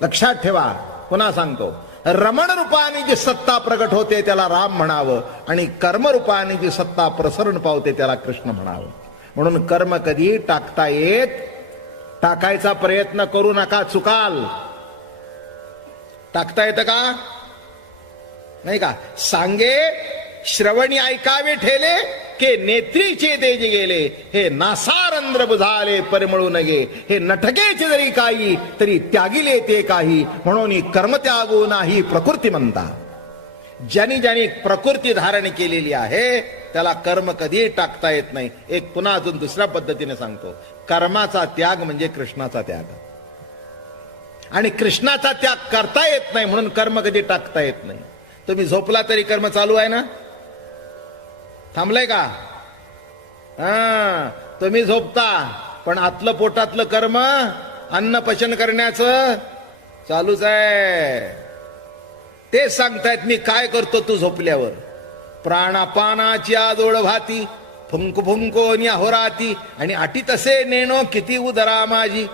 लक्षात ठेवा, पुन्हा सांगतो, रमण रूपाने जी सत्ता प्रगट होते त्याला राम म्हणावं आणि कर्मरूपाने जी सत्ता प्रसरण पावते त्याला कृष्ण म्हणावं. म्हणून कर्म कधी टाकता येत, टाकायचा प्रयत्न करू नका, चुकाल. टाकता येतं का? नाही का? सांगे श्रवणी ऐकावे ठेले के नेत्रीचे तेज गेले, हे नासारंध्र बुझाले परिमळू नगे, हे नटकेचे जरी काही तरी त्यागिले ते काही, म्हणून कर्म त्यागू नाही प्रकृती म्हणता. ज्यांनी ज्यांनी प्रकृती धारण केलेली आहे त्याला कर्म कधी टाकता येत नाही. एक पुन्हा अजून दुसऱ्या पद्धतीने सांगतो, कर्माचा त्याग म्हणजे कृष्णाचा त्याग, आणि कृष्णाचा त्याग करता येत नाही म्हणून कर्म कधी टाकता येत नाही. तुम्ही झोपला तरी कर्म चालू आहे ना, थांबलंय का? तुम्ही झोपता पण आतलं पोटातलं कर्म अन्न पचन करण्याचं चालूच आहे. ते सांगतायत मी काय करतो तू झोपल्यावर. प्राणापानाची आजोळ भाती, फुंक फुंको होराती, आणि अटी तसे नेणो किती उदरा माझी.